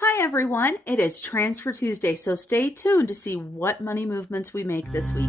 Hi everyone, it is Transfer Tuesday, so stay tuned to see what money movements we make this week.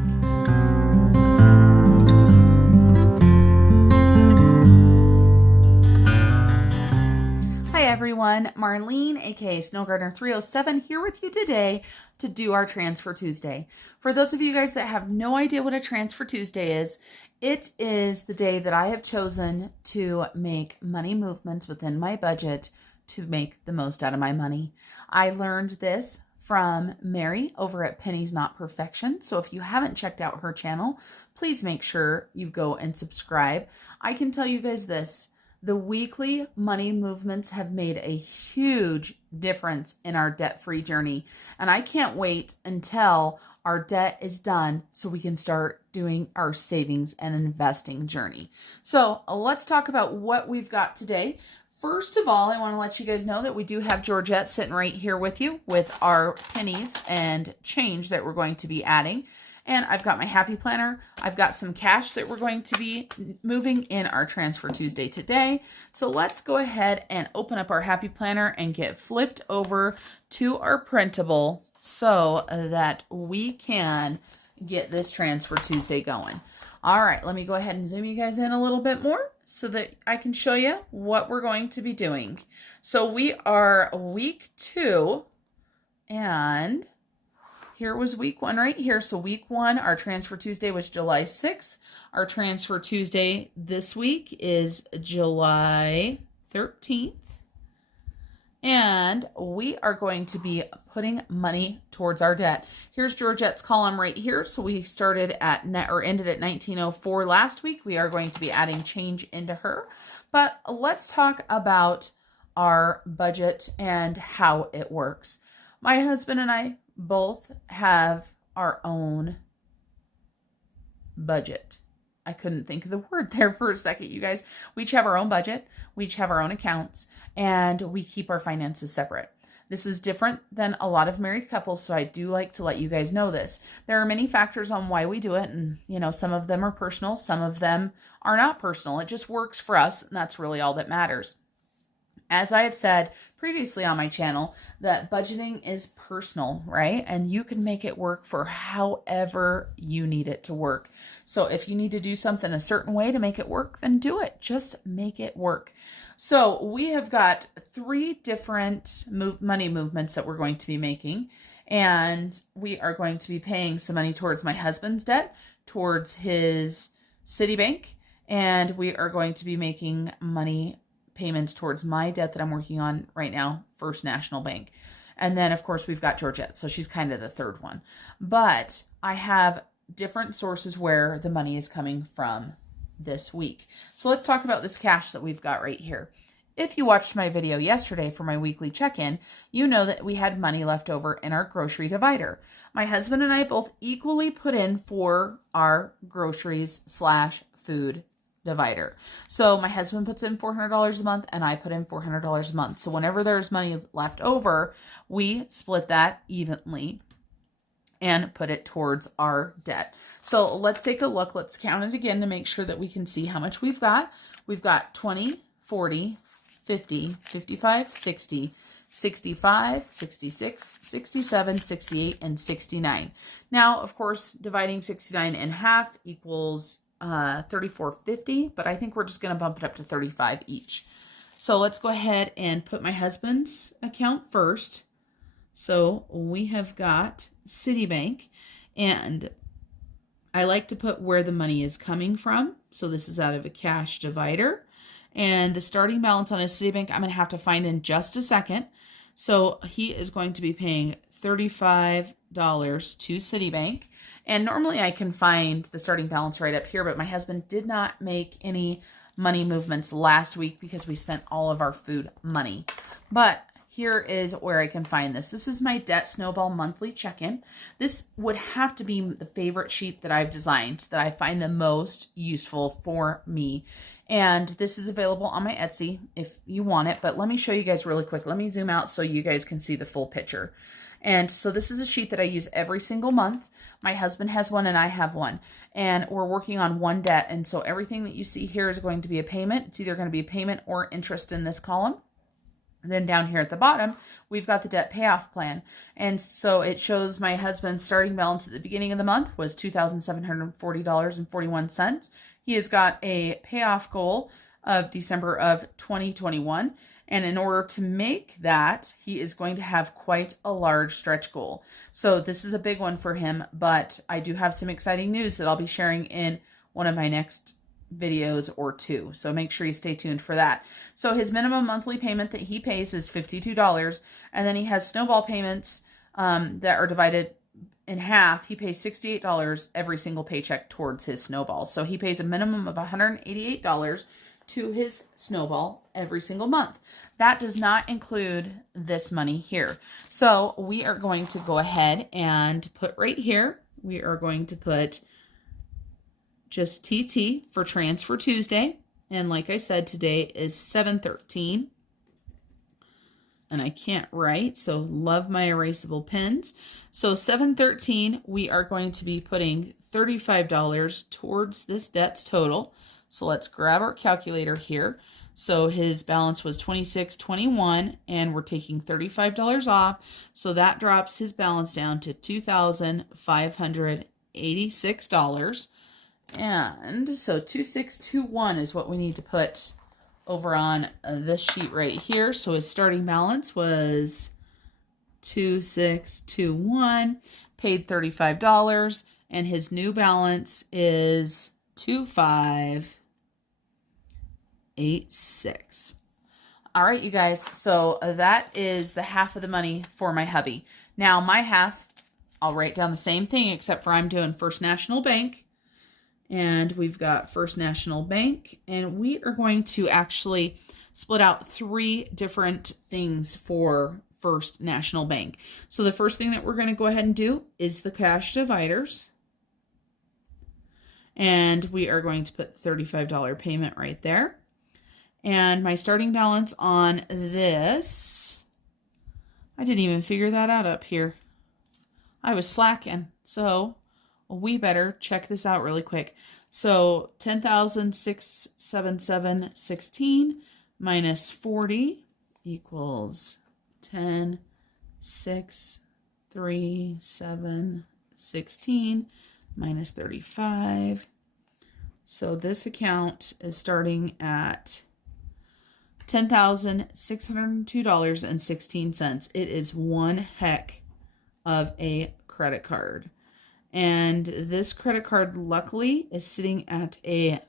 Hi everyone, Marlene aka Snowgardener 307 here with you today to do our Transfer Tuesday. For those of you guys that have no idea what a Transfer Tuesday is, it is the day that I have chosen to make money movements within my budget to make the most out of my money. I learned this from Mary over at Pennies Not Perfection. So if you haven't checked out her channel, please make sure you go and subscribe. I can tell you guys this, the weekly money movements have made a huge difference in our debt-free journey. And I can't wait until our debt is done so we can start doing our savings and investing journey. So let's talk about what we've got today. First of all, I want to let you guys know that we do have Georgette sitting right here with you with our pennies and change that we're going to be adding. And I've got my happy planner. I've got some cash that we're going to be moving in our Transfer Tuesday today. So let's go ahead and open up our happy planner and get flipped over to our printable so that we can get this Transfer Tuesday going. All right, let me go ahead and zoom you guys in a little bit more so that I can show you what we're going to be doing. So we are week 2, and here was week 1 right here. So week 1, our Transfer Tuesday was July 6th. Our Transfer Tuesday this week is July 13th. And we are going to be putting money towards our debt. Here's Georgette's column right here. So we started at ended at 1904 last week. We are going to be adding change into her. But let's talk about our budget and how it works. My husband and I both have our own budget. I couldn't think of the word there for a second, you guys. We each have our own budget. We each have our own accounts, and we keep our finances separate. This is different than a lot of married couples, so I do like to let you guys know this. There are many factors on why we do it, and some of them are personal, some of them are not personal. It just works for us, and that's really all that matters. As I have said previously on my channel, that budgeting is personal, right? And you can make it work for however you need it to work. So if you need to do something a certain way to make it work, then do it. Just make it work. So we have got 3 different money movements that we're going to be making. And we are going to be paying some money towards my husband's debt, towards his Citibank, and we are going to be making money payments towards my debt that I'm working on right now, First National Bank. And then, of course, we've got Georgette, so she's kind of the third one. But I have different sources where the money is coming from this week. So let's talk about this cash that we've got right here. If you watched my video yesterday for my weekly check-in, you know that we had money left over in our grocery divider. My husband and I both equally put in for our groceries / food divider. So my husband puts in $400 a month and I put in $400 a month. So whenever there's money left over, we split that evenly and put it towards our debt. So let's take a look. Let's count it again to make sure that we can see how much we've got. We've got 20, 40, 50, 55, 60, 65, 66, 67, 68, and 69. Now, of course, dividing 69 in half equals 34.50, but I think we're just going to bump it up to 35 each. So let's go ahead and put my husband's account first. So we have got Citibank, and I like to put where the money is coming from. So this is out of a cash divider, and the starting balance on his Citibank I'm going to have to find in just a second. So he is going to be paying $35 to Citibank. And normally I can find the starting balance right up here, but my husband did not make any money movements last week because we spent all of our food money. But here is where I can find this. This is my Debt Snowball monthly check-in. This would have to be the favorite sheet that I've designed, that I find the most useful for me. And this is available on my Etsy if you want it, but let me show you guys really quick. Let me zoom out so you guys can see the full picture. And so this is a sheet that I use every single month. My husband has one and I have one, and we're working on one debt. And so everything that you see here is going to be a payment. It's either going to be a payment or interest in this column. Then down here at the bottom, we've got the debt payoff plan. And so it shows my husband's starting balance at the beginning of the month was $2,740.41. He has got a payoff goal of December of 2021. And in order to make that, he is going to have quite a large stretch goal. So this is a big one for him, but I do have some exciting news that I'll be sharing in one of my next videos or two. So make sure you stay tuned for that. So his minimum monthly payment that he pays is $52. And then he has snowball payments that are divided in half. He pays $68 every single paycheck towards his snowball. So he pays a minimum of $188 to his snowball every single month. That does not include this money here. So we are going to go ahead and put right here, we are going to put just TT for Transfer Tuesday. And like I said, today is 7/13. And I can't write, so love my erasable pens. So 7/13, we are going to be putting $35 towards this debt's total. So let's grab our calculator here. So his balance was $26.21, and we're taking $35 off. So that drops his balance down to $2,586. And so 2621 is what we need to put over on this sheet right here. So his starting balance was 2621, paid $35, and his new balance is 2586. All right, you guys. So that is the half of the money for my hubby. Now my half, I'll write down the same thing, except for I'm doing First National Bank. And we've got First National Bank, and we are going to actually split out 3 different things for First National Bank. So the first thing that we're going to go ahead and do is the cash dividers. And we are going to put $35 payment right there. And my starting balance on this, I didn't even figure that out up here. I was slacking, so we better check this out really quick. So 10,677.16 minus 40 equals 10,637.16 minus 35. So this account is starting at $10,602.16. It is one heck of a credit card. And this credit card, luckily, is sitting at a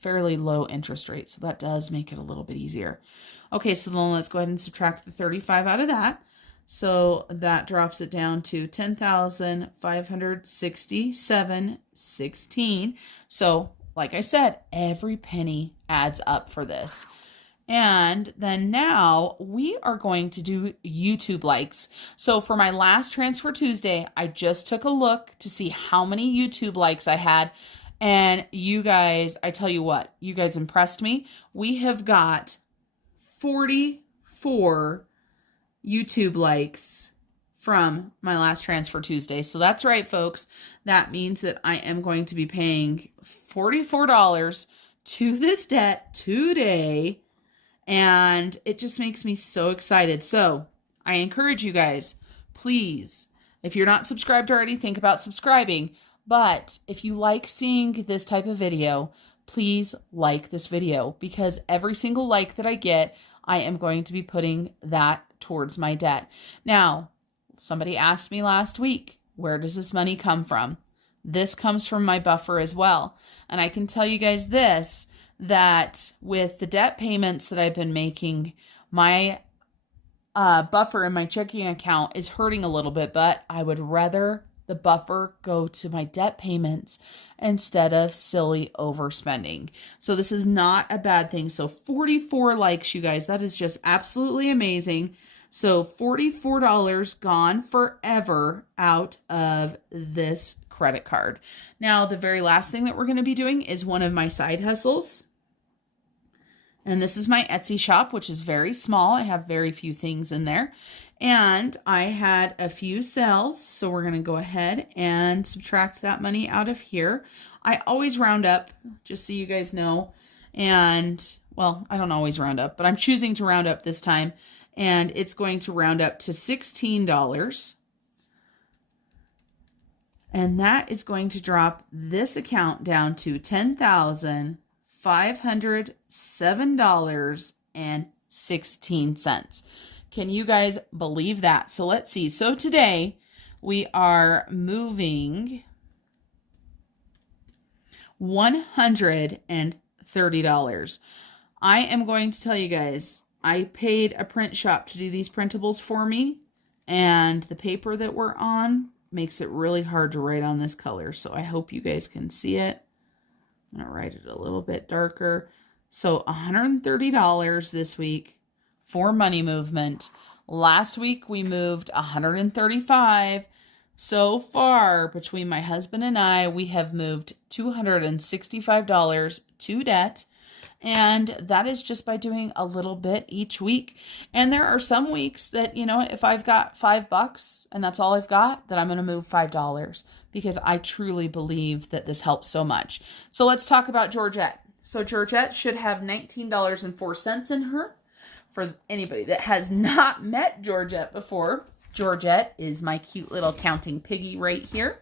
fairly low interest rate. So that does make it a little bit easier. Okay, so then let's go ahead and subtract the 35 out of that. So that drops it down to 10,567.16. So like I said, every penny adds up for this. And then now we are going to do YouTube likes. So for my last Transfer Tuesday, I just took a look to see how many YouTube likes I had. And you guys, I tell you what, you guys impressed me. We have got 44 YouTube likes from my last Transfer Tuesday. So that's right, folks. That means that I am going to be paying $44 to this debt today. And it just makes me so excited. So I encourage you guys, please, if you're not subscribed already, think about subscribing. But if you like seeing this type of video, please like this video, because every single like that I get, I am going to be putting that towards my debt. Now, somebody asked me last week, where does this money come from? This comes from my buffer as well. And I can tell you guys this, that with the debt payments that I've been making, my buffer in my checking account is hurting a little bit, but I would rather the buffer go to my debt payments instead of silly overspending. So this is not a bad thing. So 44 likes, you guys, that is just absolutely amazing. So $44 gone forever out of this credit card. Now, the very last thing that we're going to be doing is one of my side hustles. And this is my Etsy shop, which is very small. I have very few things in there. And I had a few sales, so we're going to go ahead and subtract that money out of here. I always round up, just so you guys know. And, well, I don't always round up, but I'm choosing to round up this time. and it's going to round up to $16. And that is going to drop this account down to $10,507.16. Can you guys believe that? So let's see. So today we are moving $130. I am going to tell you guys, I paid a print shop to do these printables for me, and the paper that we're on makes it really hard to write on this color. So I hope you guys can see it. I'm going to write it a little bit darker. So $130 this week for money movement. Last week we moved $135. So far, between my husband and I, we have moved $265 to debt. And that is just by doing a little bit each week. And there are some weeks that, you know, if I've got $5 and that's all I've got, then I'm going to move $5 because I truly believe that this helps so much. So let's talk about Georgette. So Georgette should have $19.04 in her. For anybody that has not met Georgette before, Georgette is my cute little counting piggy right here.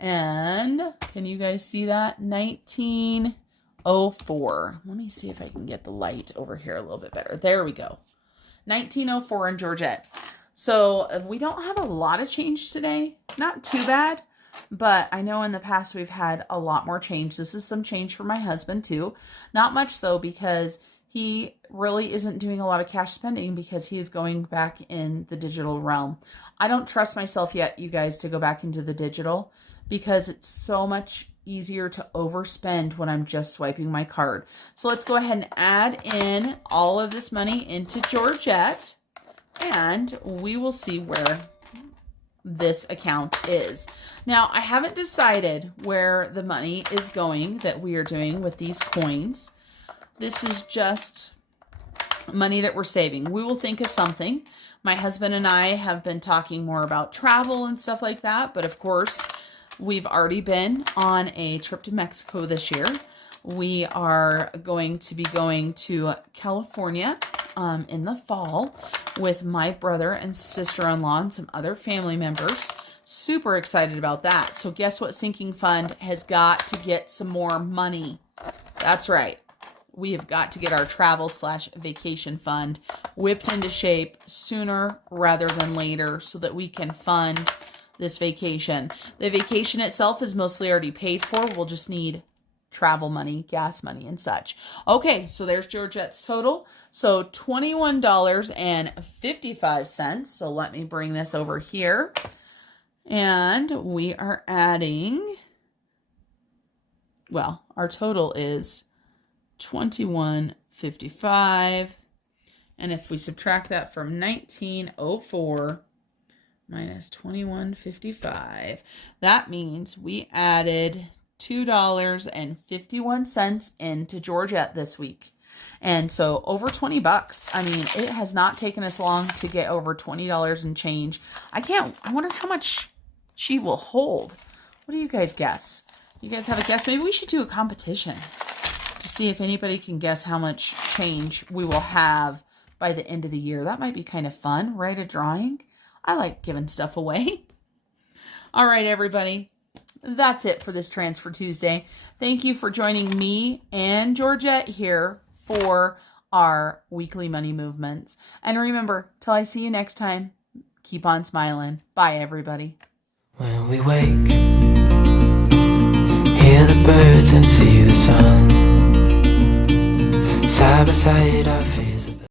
And can you guys see that? 1904. Let me see if I can get the light over here a little bit better. There we go. 1904 in Georgette. So we don't have a lot of change today. Not too bad. But I know in the past we've had a lot more change. This is some change for my husband too. Not much though, because he really isn't doing a lot of cash spending because he is going back in the digital realm. I don't trust myself yet, you guys, to go back into the digital because it's so much easier to overspend when I'm just swiping my card. So let's go ahead and add in all of this money into Georgette, and we will see where this account is. Now, I haven't decided where the money is going that we are doing with these coins. This is just money that we're saving. We will think of something. My husband and I have been talking more about travel and stuff like that, but of course, we've already been on a trip to Mexico this year. We are going to be going to California in the fall with my brother and sister-in-law and some other family members. Super excited about that. So guess what sinking fund has got to get some more money? That's right. We have got to get our travel/vacation fund whipped into shape sooner rather than later so that we can fund this vacation. The vacation itself is mostly already paid for. We'll just need travel money, gas money, and such. Okay, so there's Georgette's total. So $21.55. So let me bring this over here. And we are adding, well, our total is $21.55. And if we subtract that from 1904 minus $21.55, that means we added $2.51 into Georgette this week. And so over 20 bucks. I mean, it has not taken us long to get over $20 and change. I wonder how much she will hold. What do you guys guess? You guys have a guess? Maybe we should do a competition to see if anybody can guess how much change we will have by the end of the year. That might be kind of fun. Write a drawing. I like giving stuff away. All right, everybody. That's it for this Transfer Tuesday. Thank you for joining me and Georgette here for our weekly money movements. And remember, till I see you next time, keep on smiling. Bye, everybody. When we wake, hear the birds and see the sun. Side by side, I feel